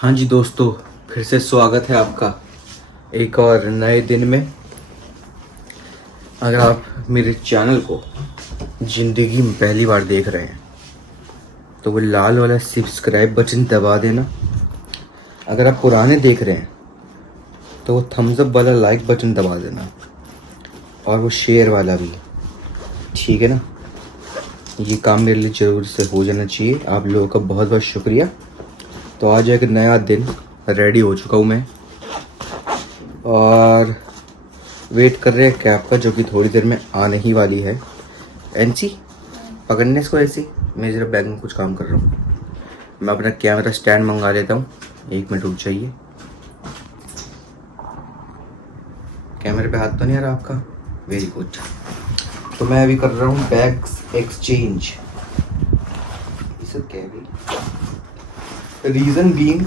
हाँ जी दोस्तों, फिर से स्वागत है आपका एक और नए दिन में। अगर आप मेरे चैनल को ज़िंदगी में पहली बार देख रहे हैं तो वो लाल वाला सब्सक्राइब बटन दबा देना। अगर आप पुराने देख रहे हैं तो वो थम्स अप वाला लाइक बटन दबा देना और वो शेयर वाला भी, ठीक है ना। ये काम मेरे लिए ज़रूर से हो जाना चाहिए। आप लोगों का बहुत बहुत शुक्रिया। तो आज एक नया दिन, रेडी हो चुका हूँ मैं और वेट कर रहे हैं कैब का, जो कि थोड़ी देर में आने ही वाली है। एनसी पकड़ने इसको, ऐसी मैं ज़रा बैग में कुछ काम कर रहा हूँ। मैं अपना कैमरा स्टैंड मंगा लेता हूँ, 1 मिनट रुक जाइए। कैमरे पे हाथ तो नहीं आ रहा आपका? Very good. तो मैं अभी कर रहा हूँ बैग्स एक्सचेंज। ये सब क्या है? रीज़न बीइंग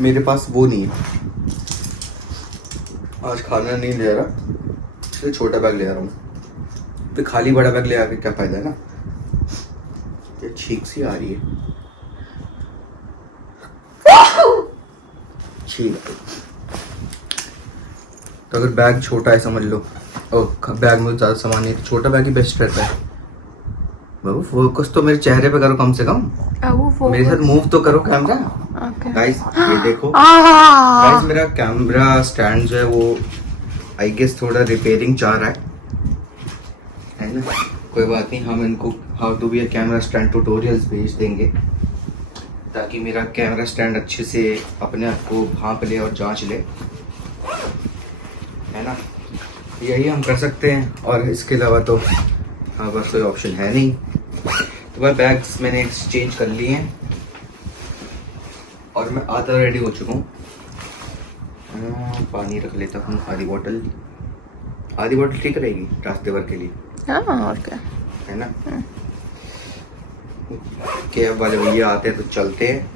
मेरे पास वो नहीं है, आज खाना नहीं ले रहा, इसलिए छोटा बैग ले आ रहा हूँ। फिर खाली बड़ा बैग ले आके क्या फ़ायदा है ना। ये छींक सी आ रही है। छींक। तो अगर बैग छोटा है समझ लो, बैग में ज़्यादा सामान नहीं है तो छोटा बैग ही बेस्ट रहता है। बाबू फोकस तो मेरे चेहरे पे करो कम से कम, मेरे साथ मूव तो करो कैमरा। गाइस ये देखो गाइस, मेरा कैमरा स्टैंड जो है वो आई गेस थोड़ा रिपेयरिंग चाह रहा है ना। कोई बात नहीं, हम इनको how to be a camera stand tutorials भेज देंगे ताकि मेरा कैमरा स्टैंड अच्छे से अपने आप को भांप ले और जांच ले, है ना। यही हम कर सकते हैं और इसके अलावा तो हाँ बस कोई ऑप्शन है नहीं। तो भाई बैग्स मैंने एक्सचेंज कर लिए हैं और मैं आधा रेडी हो चुका हूँ। पानी रख लेता हूँ, आधी बोतल ठीक रहेगी रास्ते भर के लिए। हाँ और क्या है ना। कैब वाले भैया आते हैं तो चलते हैं।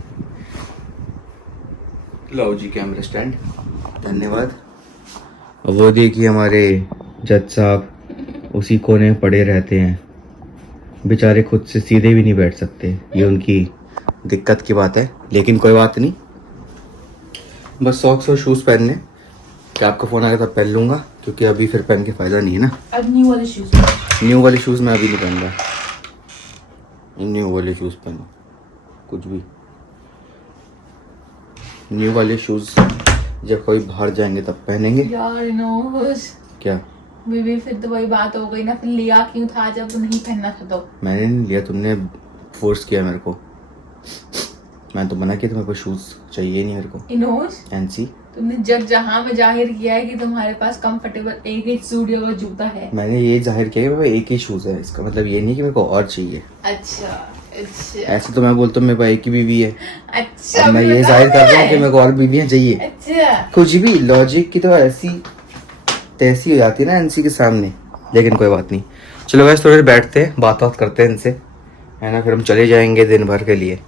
लो जी कैमरा स्टैंड, धन्यवाद। वो देखिए हमारे जज साहब उसी कोने में पड़े रहते हैं, बेचारे खुद से सीधे भी नहीं बैठ सकते। ये उनकी दिक्कत की बात है, लेकिन कोई बात नहीं। बस सॉक्स और शूज़ पहनने, क्या आपका फ़ोन आएगा तब पहन लूँगा, क्योंकक्योंकि अभी फिर पहन के फ़ायदा नहीं है ना। अब न्यू वाले शूज़ मैं अभी नहीं पहन रहा। न्यू वाले शूज़ पहनो, कुछ भी। न्यू वाले शूज़ जब कोई बाहर जाएंगे तब पहनेंगे यार। क्या बीबी फिर तो वही बात हो गई ना, फिर लिया क्यों था जब नहीं पहनना था तो? मैंने नहीं लिया, तुमने फोर्स किया मेरे को। मैं तो मना किया, तुम्हें कोई शूज़ चाहिए नहीं मेरे को। इनोज एनसी तुमने जब जहाँ में जाहिर किया है कि तुम्हारे पास कंफर्टेबल एक ही स्टूडियो का जूता है। मैंने ये जाहिर किया कि मेरे एक ही शूज़ है, इसका मतलब ये नहीं कि मेरे को और चाहिए। अच्छा ऐसे तो मैं बोलता हूँ मेरे पास एक ही बीवी है। अच्छा अब मैं ये जाहिर कर रहा हूँ कि मेरे को और बीवियाँ चाहिए। अच्छा कुछ भी लॉजिक की तो ऐसी तैसी हो जाती है ना एनसी के सामने, लेकिन कोई बात नहीं। चलो वैसे थोड़ी देर बैठते हैं, बात करते हैं इनसे, है ना। फिर हम चले जाएंगे दिन भर के लिए,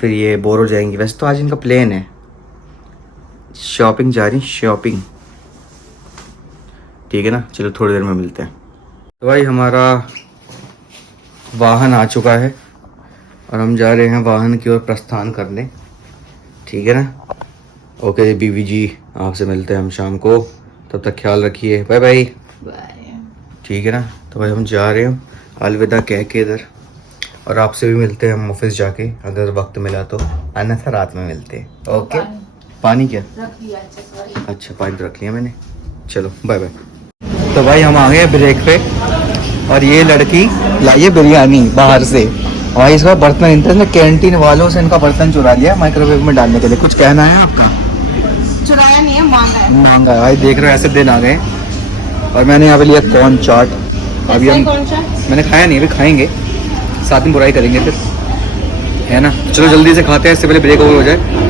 फिर ये बोर हो जाएंगे। वैसे तो आज इनका प्लान है शॉपिंग, जा रही शॉपिंग, ठीक है ना। चलो थोड़ी देर में मिलते हैं। तो भाई हमारा वाहन आ चुका है और हम जा रहे हैं वाहन की ओर प्रस्थान करने, ठीक है ना। ओके बीवी जी, आपसे मिलते हैं हम शाम को, तब तक ख्याल रखिए, बाय बाय। ठीक है ना। तो भाई हम जा रहे हैं अलविदा कह के इधर, और आपसे भी मिलते हैं हम ऑफिस जाके, अगर वक्त मिला तो, अन्यथा रात में मिलते हैं। ओके पानी क्या रख लिया? अच्छा पानी तो रख लिया मैंने। चलो बाय बाय। तो भाई हम आ गए ब्रेक पे और ये लड़की लाई बिरयानी बाहर से, और इसका बर्तन इनने कैंटीन वालों से इनका बर्तन चुरा लिया माइक्रोवेव में डालने के लिए। कुछ कहना है आपका? चुराया नहीं है, मांगा है भाई। देख रहे हो ऐसे दिन आ गए। और मैंने यहाँ पे लिया कॉर्न चाट, अभी हम मैंने खाया नहीं, अभी खाएंगे, साथ में बुराई करेंगे फिर, है ना। चलो जल्दी से खाते हैं, इससे पहले ब्रेक ओवर हो जाए।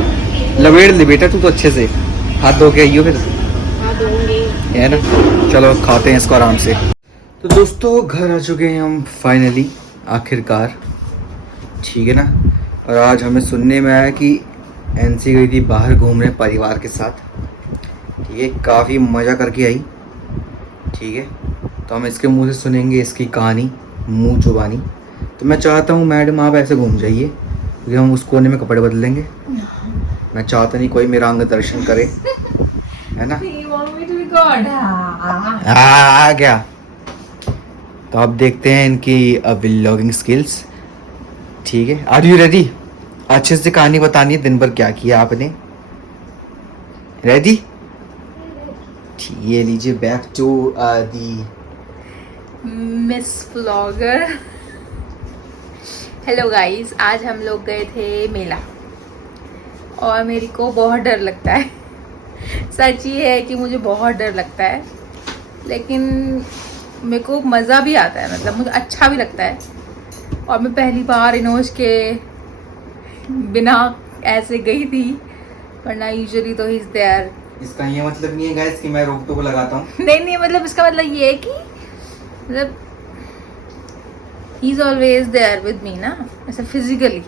लपेट ले बेटा तू तो अच्छे से, हाथ धो के आइयो फिर, है ना। चलो खाते हैं इसको आराम से। तो दोस्तों घर आ चुके हैं हम फाइनली, आखिरकार, ठीक है ना। और आज हमें सुनने में आया कि एनसी गई थी बाहर घूमने परिवार के साथ, ठीक है, काफ़ी मज़ा करके आई, ठीक है। तो हम इसके मुंह से सुनेंगे इसकी कहानी, मुंह जुबानी। तो मैं चाहता हूँ मैडम आप ऐसे घूम जाइए, क्योंकि हम उस कोने में कपड़े बदलेंगे, मैं चाहता नहीं कोई मेरा अंग दर्शन करे, है ना। You want me to be God? आ गया। तो अब देखते हैं इनकी व्लॉगिंग स्किल्स। ठीक है, आर यू रेडी? अच्छे से कहानी बतानी है, दिन भर क्या किया आपने। रेडी? ये लीजिए, back to the miss vlogger. Hello guys, आज हम लोग गए थे मेला और मेरे को बहुत डर लगता है। सच ये है कि मुझे बहुत डर लगता है, लेकिन मेरे को मज़ा भी आता है, मतलब मुझे अच्छा भी लगता है। और मैं पहली बार इनोश के बिना ऐसे गई थी, वरना यूजुअली तो ही इज देयर। इसका ये मतलब नहीं है गाइस कि मैं रोक टोक लगाता हूँ। नहीं, मतलब इसका मतलब ये है कि मतलब he is always there with me ना, ऐसा फिजिकली।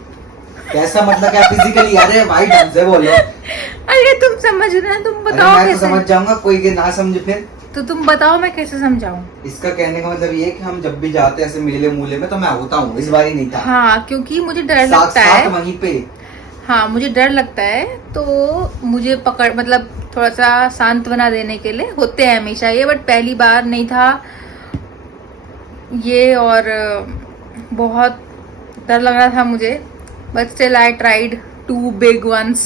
कैसा मतलब क्या फिजिकली? अरे भाई ढंग से बोलो। अरे तुम समझ रहे हो, तुम बताओ मैं कैसे। तो समझ जाऊंगा, कोई के ना समझे फिर। तो तुम बताओ मैं कैसे समझाऊं। इसका कहने का मतलब ये है कि हम जब भी जाते हैं ऐसे मेले मूले में तो मैं होता हूँ, इस बार ही नहीं था। हाँ, क्योंकि मुझे डर साथ लगता साथ है। वहीं पे। हाँ, मुझे डर लगता है, तो मुझे पकड़ मतलब थोड़ा सा सांत्वना देने के लिए होते हैं हमेशा ये, बट पहली बार नहीं था ये, और बहुत डर लग रहा था मुझे, but still I tried 2 big ones।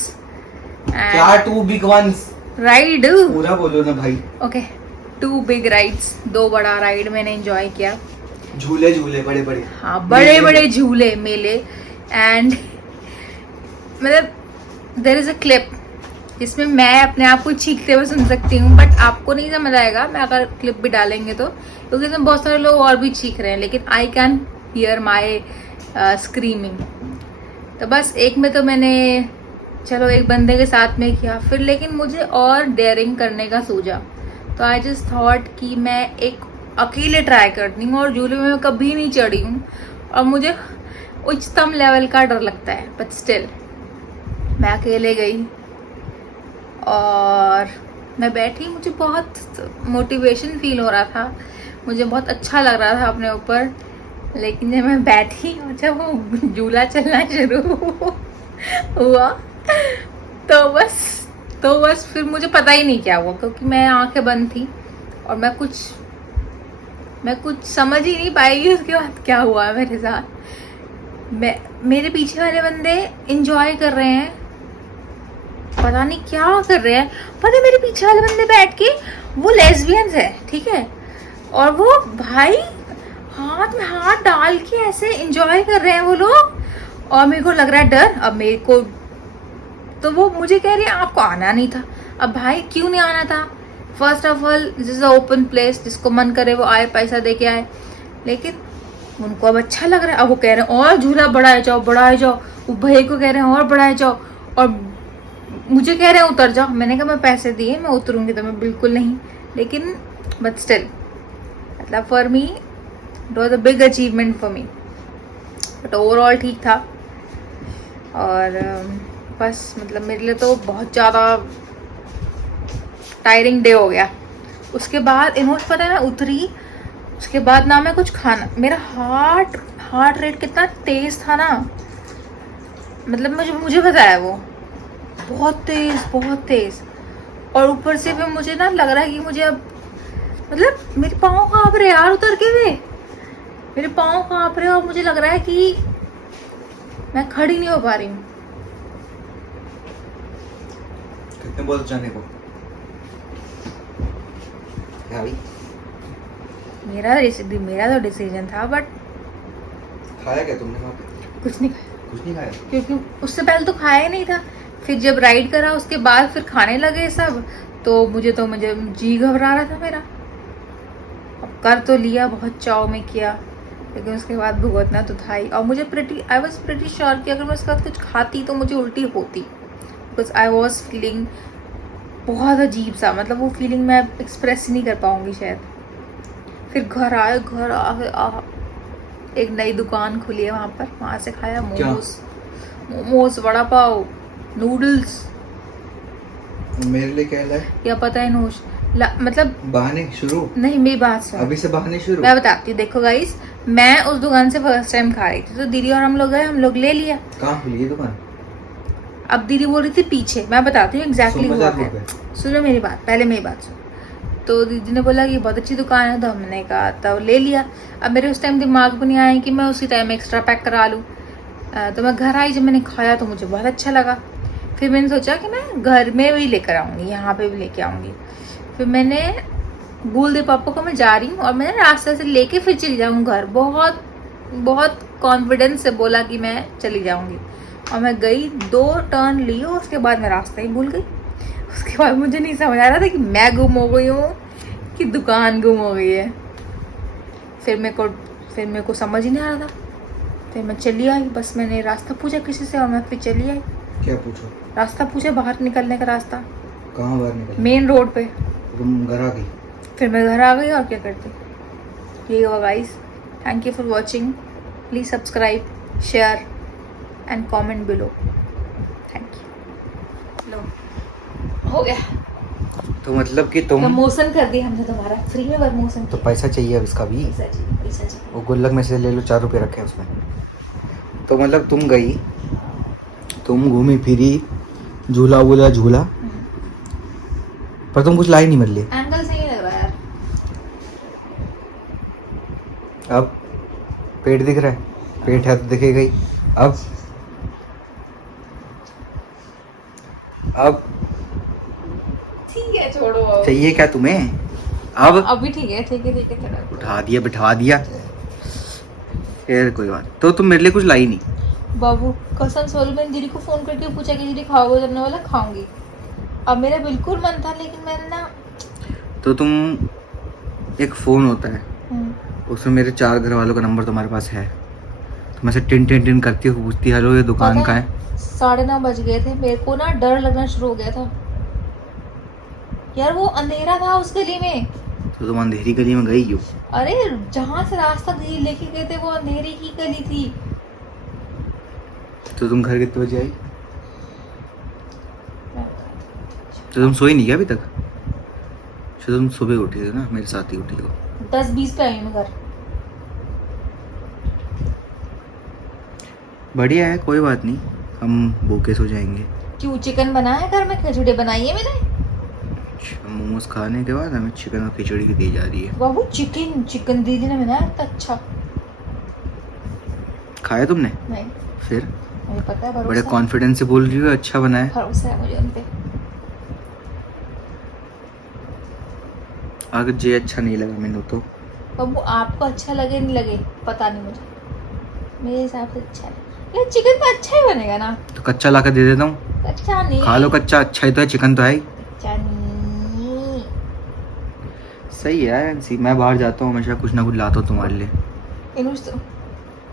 क्या 2 big ones? राइड, पूरा बोलो ना भाई। ओके, 2 big rides, 2 बड़ा राइड मैंने एंजॉय किया। झूले झूले बड़े बड़े। हाँ, बड़े बड़े झूले मेले। एंड मतलब देयर इज अ क्लिप जिसमें मैं अपने आप को चीखते हुए सुन सकती हूँ, बट आपको नहीं समझ आएगा मैं अगर क्लिप भी डालेंगे तो, क्योंकि इसमें बहुत सारे लोग और भी चीख रहे हैं, लेकिन I can hear my screaming. तो बस एक में तो मैंने चलो एक बंदे के साथ में किया, फिर लेकिन मुझे और डेयरिंग करने का सूझा, तो आई जस्ट थॉट कि मैं एक अकेले ट्राई करती हूँ। और झूले में मैं कभी नहीं चढ़ी हूँ और मुझे उच्चतम लेवल का डर लगता है, बट स्टिल मैं अकेले गई और मैं बैठी। मुझे बहुत मोटिवेशन फील हो रहा था, मुझे बहुत अच्छा लग रहा था अपने ऊपर, लेकिन जब मैं बैठी और जब वो झूला चलना शुरू हुआ तो बस फिर मुझे पता ही नहीं क्या हुआ, क्योंकि मैं आंखें बंद थी और मैं कुछ समझ ही नहीं पाई कि उसके बाद क्या हुआ मेरे साथ। मेरे पीछे वाले बंदे एंजॉय कर रहे हैं, पता नहीं क्या कर रहे हैं, पता है मेरे पीछे वाले बंदे बैठ के, वो लेस्बियंस है, ठीक है, और वो भाई हाथ में हाथ डाल के ऐसे एंजॉय कर रहे हैं वो लोग, और मेरे को लग रहा है डर। अब मेरे को तो वो मुझे कह रहे हैं आपको आना नहीं था। अब भाई क्यों नहीं आना था? First of all this is a open place, जिसको मन करे वो आए, पैसा दे के आए, लेकिन उनको अब अच्छा लग रहा है। अब वो कह रहे हैं और झूला बढ़ाए जाओ, वो भैया को कह रहे हैं और बढ़ाए जाओ, और मुझे कह रहे हैं उतर जाओ। मैंने कहा मैं पैसे दिए, मैं उतरूंगी, तो मैं बिल्कुल नहीं, लेकिन बट स्टिल मतलब for me it was a big achievement for me, but overall ठीक था। और बस मतलब मेरे लिए तो बहुत ज़्यादा टायरिंग डे हो गया। उसके बाद इन्होंने पता है मैं उतरी, उसके बाद ना मैं कुछ खाना, मेरा हार्ट रेट कितना तेज था ना, मतलब मुझे पता है वो बहुत तेज। और ऊपर से भी मुझे ना लग रहा है कि मुझे अब मतलब मेरे पाँव काँप रहे यार, उतर के हुए मेरे पाँव काँप रहे, और मुझे लग रहा है कि मैं खड़ी नहीं हो पा रही हूँ। कितने बोल जाने को? क्या भाई? मेरा तो डिसीजन था, बट खाया क्या तुमने वहाँ पे? कुछ नहीं खाया। कुछ नहीं खाया? क्योंकि उससे पहले तो खाया ही नहीं था, फिर जब राइड करा उसके बाद फिर खाने लगे सब, तो मुझे जी घबरा रहा था मेरा। अब कर तो लिया, बहुत चाव में किया, लेकिन उसके बाद भुगतना तो था ही। और मुझे आई वॉज प्रिटी श्योर कि अगर मैं उसके बाद कुछ खाती तो मुझे उल्टी होती, बिकॉज आई वॉज फीलिंग बहुत अजीब सा, मतलब वो फीलिंग मैं एक्सप्रेस ही नहीं कर पाऊंगी शायद। फिर घर आए, एक नई दुकान खुली है वहाँ पर, वहाँ से खाया मोमोज, वड़ा पाव, नूडल्स। मेरे लिए क्या लाए? या पता है नोश मतलब बहाने शुरू? नहीं, मेरी बात सुन, अभी से बहाने शुरू? मैं बताती हूँ। देखो गाइस, मैं उस दुकान से फर्स्ट टाइम खा रही थी, तो दीदी और हम लोग गए, हम लोग ले लिया। कहाँ खुली है दुकान? अब दीदी बोल रही थी पीछे, मैं बताती हूँ एग्जैक्टली हुआ क्या। सुनो मेरी बात, पहले मेरी बात सुनो। तो दीदी ने बोला कि बहुत अच्छी दुकान है, तो हमने कहा तो ले लिया। अब मेरे उस टाइम दिमाग में नहीं आया कि मैं उसी टाइम एक्स्ट्रा पैक करा लूँ। तो मैं घर आई, जब मैंने खाया तो मुझे बहुत अच्छा लगा। फिर मैंने सोचा कि मैं घर में भी लेकर आऊँगी, यहाँ पे भी लेके आऊँगी। फिर मैंने बोल दे पापा को मैं जा रही हूँ और मैंने रास्ते से लेके फिर चली जाऊँ घर। बहुत बहुत कॉन्फिडेंस से बोला कि मैं चली जाऊँगी, और मैं गई, 2 टर्न ली और उसके बाद मैं रास्ता ही भूल गई। उसके बाद मुझे नहीं समझ आ रहा था कि मैं गुम हो गई हूँ कि दुकान गुम हो गई है। फिर मेरे को समझ ही नहीं आ रहा था। फिर मैं चली आई, बस मैंने रास्ता पूछा किसी से और मैं फिर चली आई। क्या पूछो? रास्ता पूछा, बाहर निकलने का रास्ता। कहाँ बाहर निकल? मेन रोड पे। तुम घर आ गई? फिर मैं घर आ गई और क्या करती। ये हुआ guys. Thank you for watching. Please subscribe, share and comment below. Thank you. लो, हो गया। तो मतलब कि तुम प्रमोशन कर दिया हमने तुम्हारा, फ्री में प्रमोशन। तो पैसा चाहिए अब इसका भी। पैसा चाहिए। वो गुल्लक में से ले लो, 4 रुपये रखे हैं उसमें। तो मतलब तुम गई, तुम घूमी फिरी, झूला वूला झूला, पर तुम कुछ लाई नहीं मिल ली। एंगल सही लग रहा है यार। अब पेट दिख रहा है, पेट है तो दिखेगा ही। अब ठीक है, छोड़ो। अब चाहिए क्या तुम्हें? अब अभी ठीक है चलो। उठा दिया, बिठा दिया, फिर कोई बात। तो तुम मेरे लिए कुछ लाई नहीं? बाबू कसम से बोलो, मैंने दीदी को फोन करके पूछा कि दीदी खाओगे, जब बोला खाऊंगी। अब मेरा बिल्कुल मन था, लेकिन मैंने ना। तो तुम, एक फ़ोन होता है, उसमें मेरे 4 घर वालों का नंबर तुम्हारे पास है। तुम ऐसे टिन टिन टिन करती हो, पूछती हेलो ये दुकान का है। 9:30 बज गए थे, मेरे को ना डर लगना शुरू हो गया था यार। वो अंधेरा था उस गली में। तो तुम अंधेरी गली में गई क्यों? अरे जहाँ से रास्ता दीदी लेके गए थे वो अंधेरी की गली थी। तो तुम घर कितने बजे आई? तो तुम सोई नहीं क्या अभी तक? तो तुम सुबह उठी थी ना, मेरे साथ ही उठी हो। 10-20 पे आई मैं घर। बढ़िया है, कोई बात नहीं, हम भूखे सो जाएंगे। क्यों, चिकन बनाया घर में, खिचड़ी बनाई है मैंने। मोमोज खाने के बाद हमें चिकन और खिचड़ी की दी जा रही है। बाबू चिकन दीदी ने बनाया था। अच्छा खाया तुमने? नहीं। फिर मुझे पता है, बड़े भरोसा कॉन्फिडेंस से बोल रही हो अच्छा बना है। भरोसा है मुझे उन पे। अगर जे अच्छा नहीं लगा मैंने तो बाबू आपको अच्छा लगे नहीं लगे पता नहीं मुझे, मेरे हिसाब से अच्छा है। ये चिकन तो अच्छा ही बनेगा ना। तो कच्चा ला कर दे देता हूँ, अच्छा नहीं। खा लो कच्चा, अच्छा ही तो है, चिकन तो है ही। अच्छा नहीं। सही है यार, मैं बाहर जाता हूँ हमेशा कुछ ना कुछ लाता हूँ तुम्हारे लिए, इनुस तो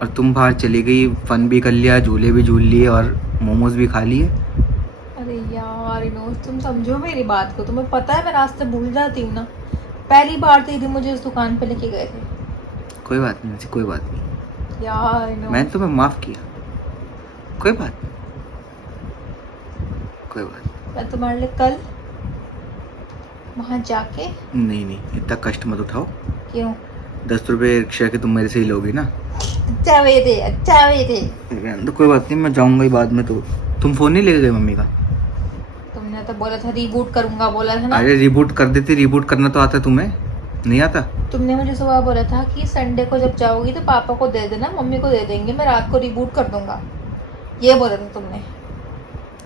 और तुम बाहर चली गई, फन भी कर लिया, झूले भी झूल लिए और मोमोज भी खा लिए। अरे यार इनुस, तुम समझो मेरी बात को। तुम्हें पता है मैं रास्ते भूल जाती हूँ ना। पहली बार दीदी मुझे उस दुकान पे लेके गए थे। कोई बात नहीं, ऐसी कोई बात नहीं यार इनुस, मैंने तुम्हें माफ किया, कोई बात नहीं, कोई बात नहीं। मैं तुम्हारे लिए कल वहाँ जाके। नहीं इतना कष्ट मत उठाओ। क्यों? 10 रुपये रिक्शा के तुम मेरे से ही लोगी ना। अच्छा वे थे। तो कोई बात नहीं, मैं जाऊंगा ही बाद में। तो तुम फोन नहीं ले गए मम्मी का? तुमने तो बोला था रीबूट करूंगा, बोला था ना। अरे रिबूट कर देती, रिबूट करना तो आता तुम्हें, नहीं आता? तुमने मुझे सुबह बोला था कि संडे को जब जाओगी तो पापा को दे देना, मम्मी को दे देंगे, मैं रात को रिबूट कर दूंगा, ये बोला था तुमने।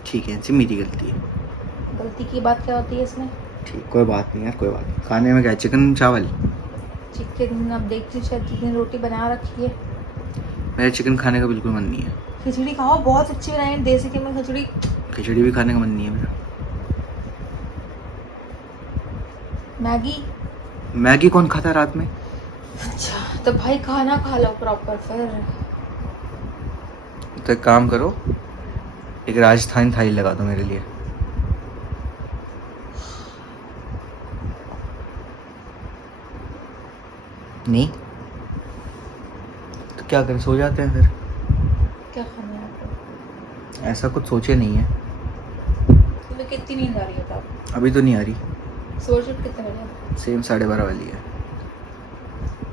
ठीक है, ऐसी मेरी गलती है। गलती की बात क्या होती है इसमें? ठीक, कोई बात नहीं यार, कोई बात नहीं। खाने में क्या, चिकन चावल? चिकन अब देखती हूँ, शायद जितनी रोटी बना रखी है। मेरा चिकन खाने का बिल्कुल मन नहीं है। खिचड़ी खाओ, बहुत अच्छी बनाई है देसी घी में खिचड़ी। खिचड़ी भी खाने का मन नहीं है मेरा। मैगी कौन खाता है रात में? अच्छा तो भाई खाना खा लो प्रॉपर फिर। तो एक काम करो, एक राजस्थानी थाली लगा दो मेरे लिए। नहीं तो क्या करें, सो जाते हैं फिर। क्या खाना है आपको? ऐसा कुछ सोचे नहीं है। तुम्हें कितनी नींद आ रही है तब? अभी तो नहीं आ रही। सोच कितने बजे? सेम 12:30 वाली है।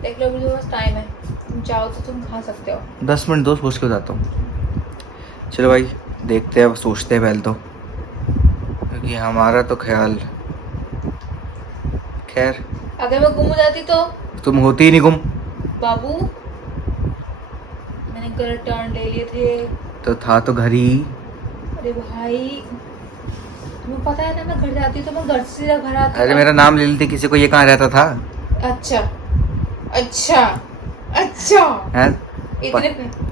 देख लो मुझे बस टाइम है, तुम चाहो तो तुम खा सकते हो। 10 मिनट दो, सोच के बताता हूँ। चलो भाई, देखते हैं, सोचते हैं पहले तो, क्योंकि हमारा तो ख्याल, खैर अगर मैं गुम हो जाती तो तुम होती ही नहीं गुम। बाबू, मैंने गलत टर्न ले लिए थे। तो था तो घर ही। अरे भाई, तुम्हें पता है ना, मैं घर जाती तो मैं घर से सीधा घर आती। अरे मेरा नाम ले लेती किसी को, ये कहाँ रहता था? अच्छा अच्छा अच्छा, हैं? इतने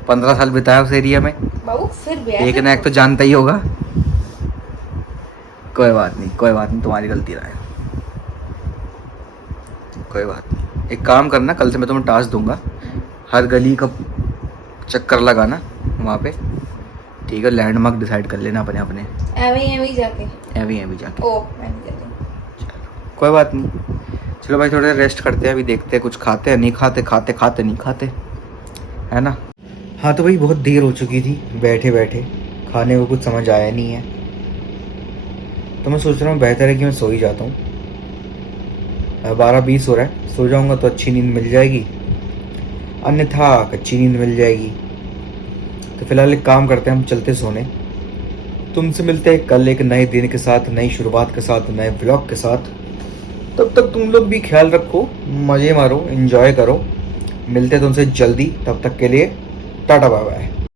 15 साल बिताया उस एरिया में। बाबू फिर भी एक ना एक तो जानता ही होगा। कोई बात नहीं, कोई बात नहीं, तुम्हारी गलती रहा है, कोई बात नहीं। एक काम करना, कल से मैं तुम्हें टास्क दूंगा, हर गली का चक्कर लगाना वहाँ पे, ठीक है? लैंडमार्क डिसाइड कर लेना अपने अपने, एवी जाके। एवी जाके। ओ मैं नहीं जाती। कोई बात नहीं, चलो भाई थोड़ा रेस्ट करते हैं, अभी देखते हैं कुछ खाते हैं, नहीं खाते, खाते खाते नहीं खाते, है ना? हाँ तो भाई बहुत देर हो चुकी थी, बैठे बैठे खाने को कुछ समझ आया नहीं है, तो मैं सोच रहा हूँ बेहतर है कि मैं सो ही जाता हूँ। 12:20 हो रहा है, सो जाऊँगा तो अच्छी नींद मिल जाएगी, अन्यथा कच्ची नींद मिल जाएगी। तो फिलहाल एक काम करते हैं, हम चलते सोने। तुमसे मिलते हैं कल एक नए दिन के साथ, नई शुरुआत के साथ, नए ब्लॉग के साथ। तब तक तुम लोग भी ख्याल रखो, मज़े मारो, एंजॉय करो। मिलते हैं तुमसे जल्दी, तब तक के लिए टाटा बाय बाय।